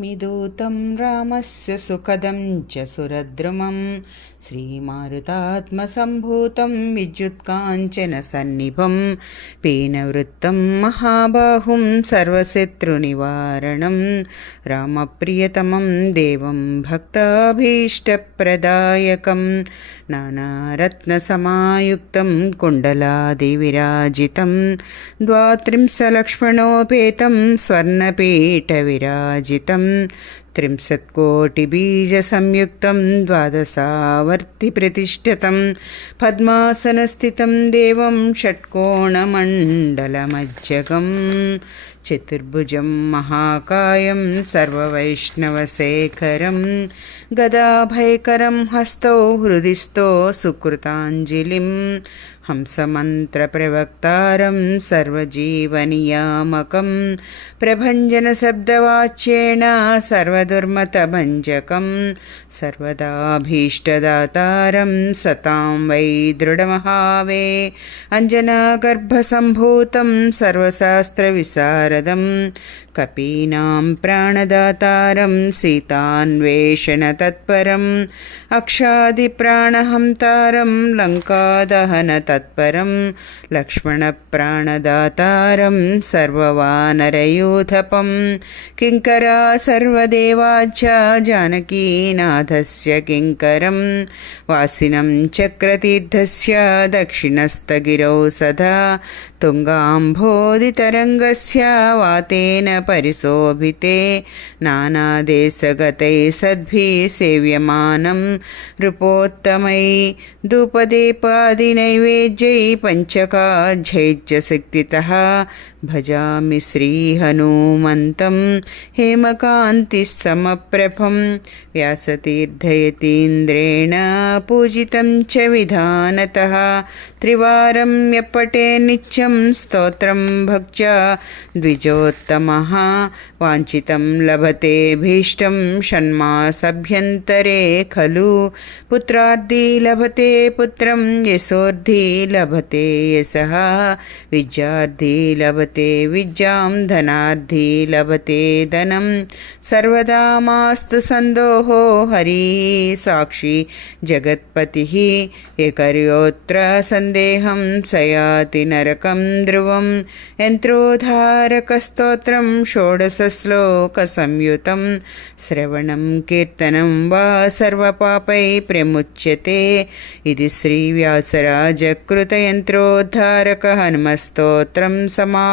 मिदूतं रामस्य सुखदं च सुरद्रुमं श्रीमारुतात्मसम्भूतं विद्युत्काञ्चनसन्निभं पीनवृत्तं महाबाहुं सर्वशत्रुनिवारणं रामप्रियतमं देवं भक्ताभीष्टप्रदायकं नानारत्नसमायुक्तं कुण्डलादिविराजितं द्वात्रिंशलक्ष्मणोपेतं स्वर्णपीठविराजितं त्रिंशत्कोटिबीजसंयुक्तं द्वादशावर्तिप्रतिष्ठितं पद्मासनस्थितं देवं षट्कोणमण्डलमज्जगम् चतुर्भुजं महाकायं सर्ववैष्णवशेखरं गदाभयकरं हस्तौ हृदिस्थो सुकृताञ्जलिं हंसमन्त्रप्रवक्तारं सर्वजीवनियामकं प्रभञ्जनशब्दवाच्येण सर्वदुर्मतभञ्जकं सर्वदाभीष्टदातारं सतां वै दृढमहावे अञ्जनागर्भसम्भूतं सर्वशास्त्रविशारदं कपीनां प्राणदातारं सीतान्वेषणतत्परम् अक्षादिप्राणहन्तारं लङ्कादहनतत्परं लक्ष्मणप्राणदातारं सर्ववानरयूथपं किङ्करा सर्वदेवाच्च जानकीनाथस्य किङ्करं वासिनं चक्रतीर्थस्य दक्षिणस्थगिरौ सदा तुङ्गाम्भोदितरङ्गस्य वातेन परिशोभिते नानादेशगतैः सद्भिः सेव्यमानं नृपोत्तमै धूपदीपादिनैवेद्यै पञ्चकाज्यैश्च शक्तितः भजामि श्रीहनुमन्तं हेमकान्तिः समप्रभं व्यासतीर्थयतीन्द्रेण पूजितं च विधानतः त्रिवारं यपटे नित्यं स्तोत्रं द्विजोत्तमः। वाञ्छितं लभते भीष्टं षण्मासभ्यन्तरे खलु। पुत्रार्धी लभते पुत्रं यशोर्धी लभते यशः। विद्यार्थी लभते विद्यां धनार्धी लभते धनं। सर्वदा मास्तु सन्दोहो हरिः साक्षी जगत्पतिः। एकर्योऽत्र सन्देहं स याति नरकं ध्रुवं। यन्त्रोद्धारकस्तोत्रं षोडशश्लोकसंयुतं श्रवणं कीर्तनं वा सर्वपापै प्रमुच्यते इति श्रीव्यासराजकृतयन्त्रोद्धारक हनुमस्तोत्रं समा